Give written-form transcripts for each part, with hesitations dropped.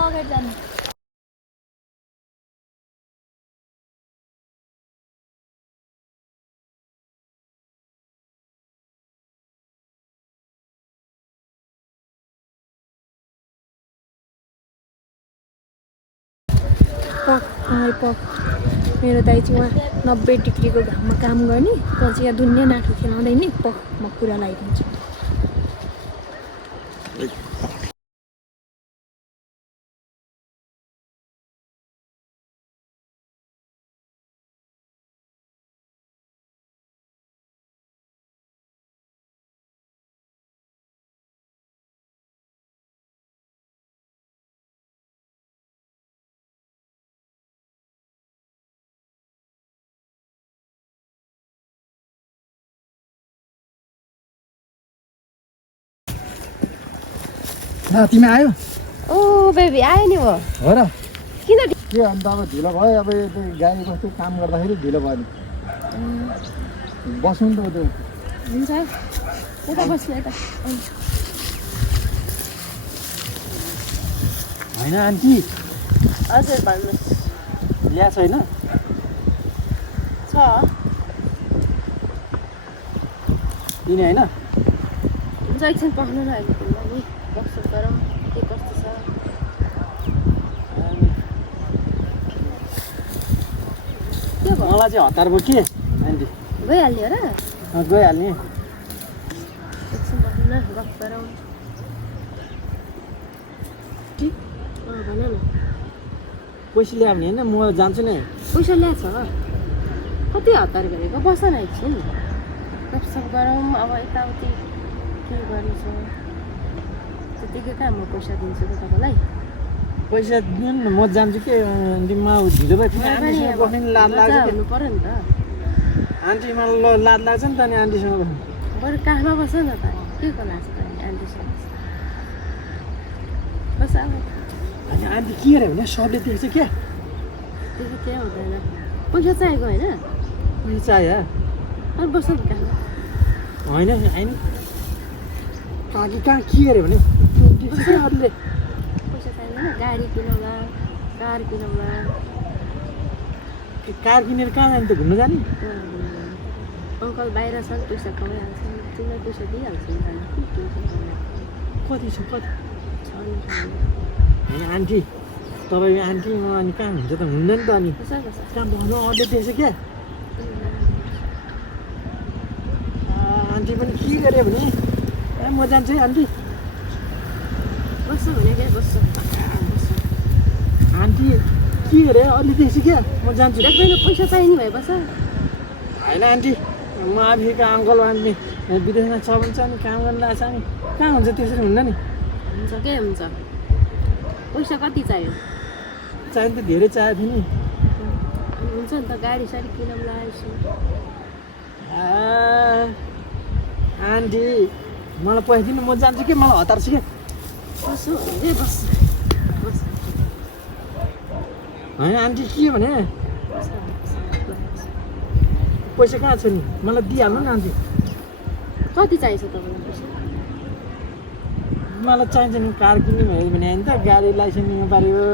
अगाडि जानु मेरो दाइ चाहिँ उहाँ 90 डिग्रीको घाममा काम गर्ने तर चाहिँ यहाँ दुनियाँ नाटो खेलाउँदै नि म कुरा लगाइदिन्छु तिमी आयो ओ बेबी आयो नि हो र किन के अन्त अब ढिलो भयो अब गाडी बस्दै काम गर्दाखेरि ढिलो भयो नि बस्नु नि त त्यो हुन्छ यता बस्नु यता होइन आन्टी हजुर भन्नुहोस् ल्याएको छैन छ तिनी होइन हुन्छ एकछिन पस्नु न अहिले नि कस्तो गरम के कस्तो छ के भयो मलाई चाहिँ हतार भयो के आन्टी गइहाल्यो र गइहाल्ने एकछिन बस्नु न गफ गरौँ भन न पैसा ल्यायो भने होइन म जान्छु नि पैसा ल्याएछ कति हतार गरेको बस न एकछिन गफसफ गरौँ अब यताउति के गर्नु छ त्यतिकै कहाँ म पैसा दिन्छु त तपाईँलाई पैसा दिनु न म जान्छु के आन्टी म ढिलो भयो फेरि आन्टीसँग बस्ने नि लाज लाग्छ हुनु पर्यो नि त आन्टीमा लाज लाग्छ नि त अनि आन्टीसँग बस्नु बरु काखमा बस न त के को लाग्छ त अनि आन्टीसँग बस अब अनि आन्टी के अरे भने सबले देख्छ क्या त्यति केही हुँदैन पैसा चाहिएको होइन पैसा चाहियो अनि बस न काखमा होइन होइन काकी कहाँ के अरे भने अरूले पैसा चाहिँदैन गाडी किनौला कार किनौला कार किनेर कहाँ जाने त घुम्न जाने अङ्कल बाहिर छन् पैसा कमाइहाल्छ तिमीलाई पैसा दिइहाल्छ नि कति छ कति छ नि होइन आन्टी तपाईँ आन्टी म अनि कहाँ हुन्छ त हुँदैन त अनि बस बस कहाँ भन्नु अरूले देख्छ क्या आन्टी पनि के गऱ्यो भने ए म जान्छु है आन्टी बस्छ भने क्या बस्छ आन्टी के अरे अरूले देख्छ क्या म जान्छु देख्दैन पैसा चाहिने भए बस होइन आन्टी म आफैको अङ्कल आन्टी विदेशमा छ भने चाहिँ अनि काम गर्न लाग्छ नि कहाँ हुन्छ त्यसरी हुन्न नि हुन्छ के हुन्छ पैसा कति चाहियो चाहिनु त धेरै चाहिएको थियो नि अनि हुन्छ नि त गाडी साडी किनौला यसो आन्टी मलाई पैसा दिनु म जान्छु कि मलाई हतार छ क्या बस्छु ए बस बस होइन आन्टी के भने पैसा कहाँ छ नि मलाई दिइहाल्नु न आन्टी कति चाहिन्छ तपाईँलाई पैसा मलाई चाहिन्छ नि कार किन्ने भयो भने होइन त गाडी लाइसेन्स लिनु पऱ्यो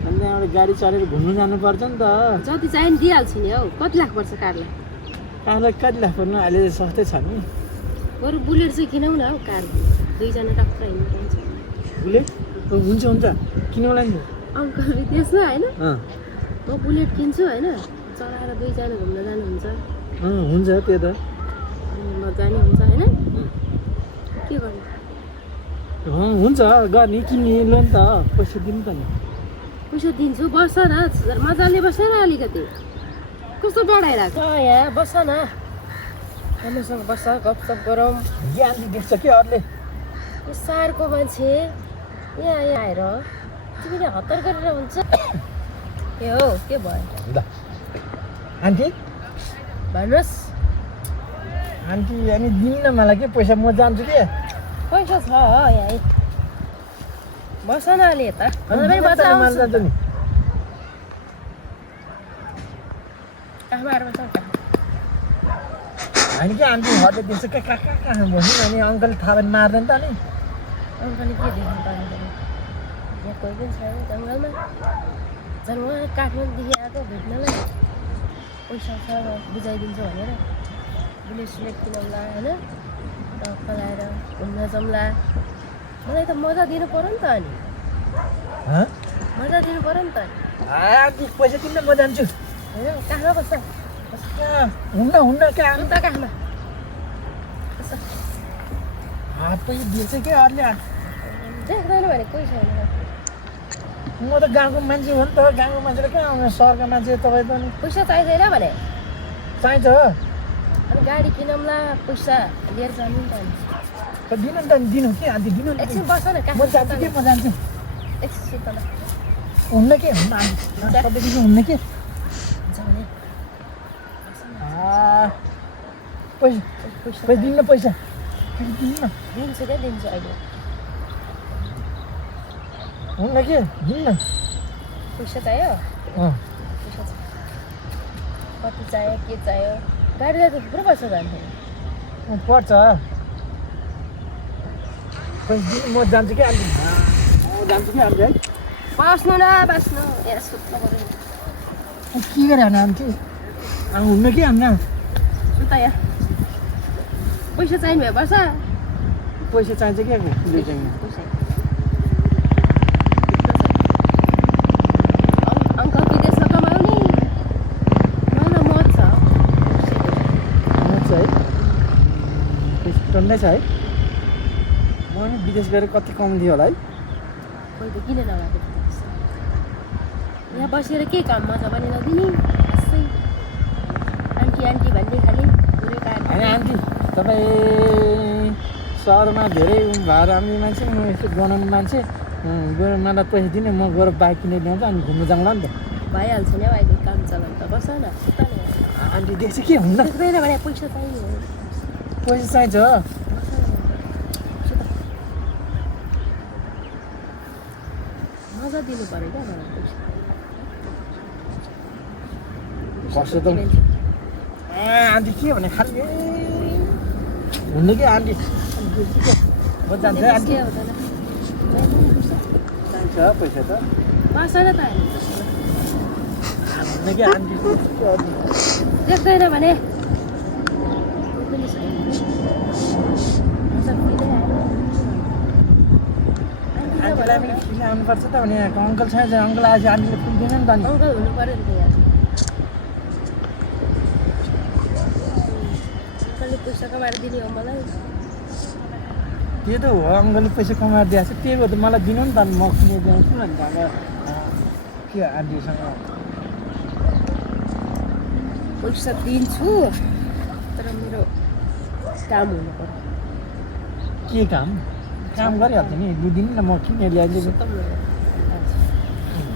अनि त्यहाँबाट गाडी चढेर घुम्नु जानुपर्छ नि त जति चाहियो नि दिइहाल्छु नि हौ कति लाख पर्छ कारलाई कारलाई कति लाख पर्नु अहिले सस्तै छ नि बरु बुलेट चाहिँ किनौँ न हौ कार दुईजना टक्क हिँड्नु पाउँछ बुलेट हुन्छ हुन्छ किनौला नि अङ्कल त्यसमा होइन म बुलेट किन्छु होइन चलाएर दुईजना घुम्न जानुहुन्छ हुन्छ त्यो त अनि मजाले हुन्छ होइन के गर्नु हुन्छ गर्ने किन्ने लो नि त पैसा दिनु त नि पैसा दिन्छु बस न मजाले बस न अलिकति कस्तो बढाइरहेको यहाँ बस न राम्रोसँग बस गफसफ गरौँ ज्ञान देख्छ कि अरूले यो सहरको मान्छे यहाँ आएर तिमीले हतार गरेर हुन्छ ए हो के भयो ल आन्टी भन्नुहोस् आन्टी अनि दिनु न मलाई के पैसा म जान्छु कि पैसा छ यहाँ बस न अलि यता जान्छु नि कहाँबाट बस होइन कि आन्टी हटले देख्छ कहाँ कहाँ कहाँ बस्नु अनि अङ्कलले थाहा भने मार्दैन त अनि अङ्कलले के देख्नु पर्ने यहाँ कोही पनि छैन जङ्गलमा झन् उहाँ काठमाडौँदेखि आएको भेट्नलाई पैसा छ बुझाइदिन्छु भनेर बुलेट सुलेट किनौँला होइन टक्क लाएर घुम्न जाउँला मलाई त मजा दिनु पऱ्यो नि त अनि मजा दिनु पऱ्यो नि त आधी पैसा किन्न म जान्छु होइन कहाँ बस्छ हुन्न क्या अन्त कहाँमा पैसा दिएछ क्या अरूले देख्दैन भने कोही छैन म त गाउँको मान्छे हो नि त गाउँको मान्छेले कहाँ आउनु सहरको मान्छे तपाईँ त नि पैसा चाहिँदैन भने चाहिन्छ अनि गाडी किनौँला पैसा लिएर जानु नि त अनि दिनु नि त दिनु के आन्टी दिनु नि एकछिन बस न म जान्छु के म जान्छु एकछिन सुत्न ल हुन्न के हुन्न आन्टी तपाईँदेखि हुन्न के हुन्छ भने पैसा पैसा दिनु न पैसा दिनु न दिन्छु क्या दिन्छु अहिले हुन्न के दिनु न पैसा चाहियो पैसा कति चाहियो के चाहियो गाडीलाई त थुप्रो पैसा जान्थ्यो पर्छ पैसा दिनु म जान्छु क्या आन्टी म जान्छु कि आन्टी है बस्नु न बस्नु यहाँ सुत्नु पऱ्यो के गरे भने आन्टी हुन्न कि हाम्रा सुत यहाँ पैसा चाहिने भए बस पैसा चाहिन्छ क्या दुईजना पैसा अङ्कल विदेशमा कमाउने मलाई मत छ है पैसा टन्नै छ है म नि विदेश गएर कति कम दियो होला है कोही त किन नगएको यहाँ बसेर के काम मजा पनि नदिने खासै आन्टी आन्टी भन्ने खालि पुरै होइन काट आन्टी तपाईँ सहरमा धेरै भएर आउने मान्छे म यस्तो बनाउने मान्छे गएर मलाई पैसा दिने म गएर बाइक किनेर ल्याउँछ अनि घुम्नु जाउँला नि त भइहाल्छ नि हौ अहिले काम चलाउनु त बस न सुत न आन्टी देख्छ के हुन्न देख्दैन भने पैसा चाहिने हो पैसा चाहिन्छ बस न सुत मजा दिनु पऱ्यो क्या मलाई पैसा कसो त आन्टी के भने खालि हुन्न कि आन्टी म जान्छ आन्टी के हुँदैन चाहिन्छ पैसा त बस न त हामी हुन्न कि आन्टी देख्दैन भने कोही पनि छैन मजा दिँदै आयो आन्टीलाई पनि किन आउनुपर्छ त भने अङ्कल छैन अङ्कल आएपछि आन्टीले फुल दिनु नि त अनि अङ्कल हुनु पऱ्यो नि त यहाँ अङ्कलले पैसा कमाएर दिने हो मलाई त्यो त हो अङ्कलले पैसा कमाएर दिएको छ त्यही भएर त मलाई दिनु नि त अनि म किनेर ल्याउँछु नि त अब के आन्टीसँग पैसा दिन्छु तर मेरो काम हुनु पर्यो के काम काम गरिहाल्छ नि दिनु न म किनेर ल्याइदिन्छु सुत्तौँ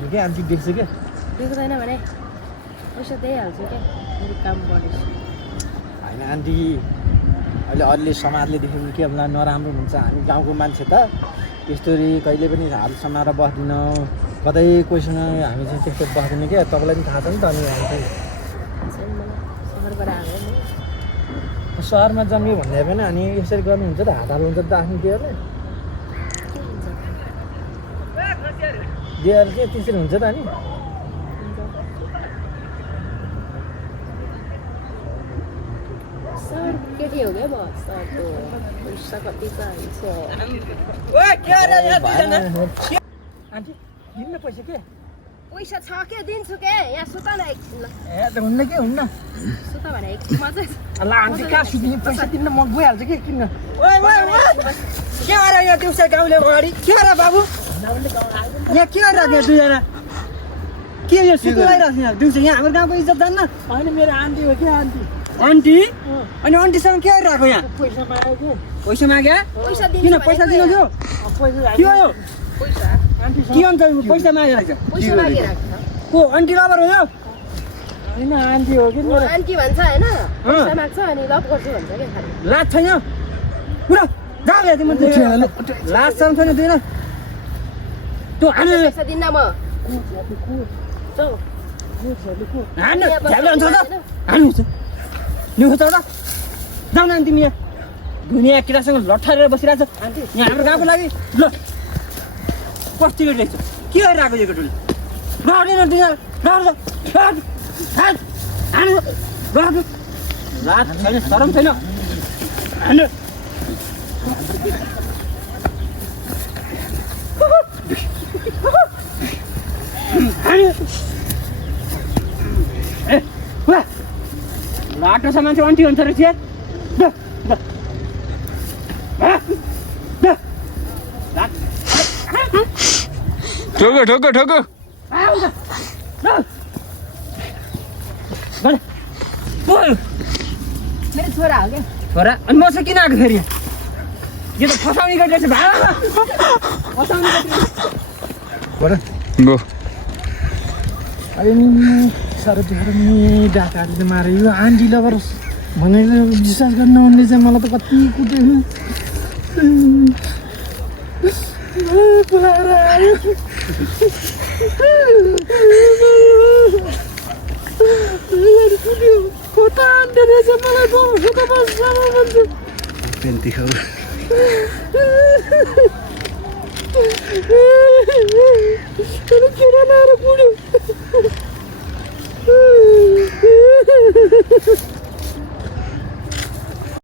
न के आन्टी देख्छ क्या देख्दैन भने पैसा दिइहाल्छु क्या मेरो काम बढेछ होइन आन्टी अहिले अरूले समाजले देख्यो भने के होला नराम्रो हुन्छ हामी गाउँको मान्छे त त्यस्तोरी कहिले पनि हात समाएर बस्दैनौँ कतै कोहीसँग हामी चाहिँ त्यस्तो बस्दैन क्या तपाईँलाई पनि थाहा छ नि त अनि हामी चाहिँ छैन मलाई सहरबाट आएको म सहरमा जम्यो भन्ने पनि अनि यसरी गर्नुहुन्छ त हात हाल्नुहुन्छ त आफ्नो दियरले के हुन्छ दियर चाहिँ त्यसरी हुन्छ त अनि सर केटी हो क्या म सरको पैसा कति चाहिन्छ आन्टी दिनु न पैसा के पैसा छ के दिन्छु के यहाँ सुत न एकछिन ल ए त हुन्न के हुन्न सुत भने एकछिन मजा ल आन्टी कहाँ सुतिने पैसा दिनु न म गइहाल्छु कि किन्न ओए के गरेर यहाँ दिउँसो गाउँले अगाडि के गरेर बाबु यहाँ के गरिरहेको यहाँ दुईजना के यो सुतुलाइरहेको यहाँ दिउँसो यहाँ हाम्रो गाउँको इज्जत जान्न होइन मेरो आन्टी हो कि आन्टी आन्टी अनि आन्टीसँग के गरिरहेको यहाँ पैसा माग्यो पैसा माग्या पैसा किन दिन्छु पैसा दिनु थियो पैसा के हो यो पैसा आन्टीसँग के अन्त पैसा मागिरहेको पैसा मागिरहेको छ को आन्टी लबर हो यो होइन आन्टी हो कि म आन्टी भन्छ होइन पैसा माग्छ अनि लभ गर्छु भन्छ क्या खालि लाज छैन पुरा जाऊ यहाँ तिम्रो लाज छ छैन दिएर तँ हानु पैसा दिन्न म जाऊ हानु झ्याउले हुन्छ त हानु निको छ त जाऊ न तिमी यहाँ दुनियाँ केटासँग लट्ठारेर बसिरहेको छ यहाँ हाम्रो गाउँको लागि ल कस्तो रहेछ के गरिरहेको यो केटोले रात छैन शरम छैन लाटो सामान चाहिँ अन्टी हुन्छ रहेछ ठोको ठोको ठोको मेरो छोरा हो क्या छोरा अनि म चाहिँ किन आएको फेरि यो त फसाउने गरिरहेछ भाडा फसाउने गो अहिले साह्रो तिहार नि डाकाहरूले माऱ्यो यो आन्टी लबर भनेर विश्वास गर्न उनले चाहिँ मलाई त कति कुट्यो पुऱ्याएर आयो कुट्यो खोटा आन्टी रहेछ मलाई खोटा बस्छ भन्छु पेन्ती खाऊ केरा लाएर कुट्यो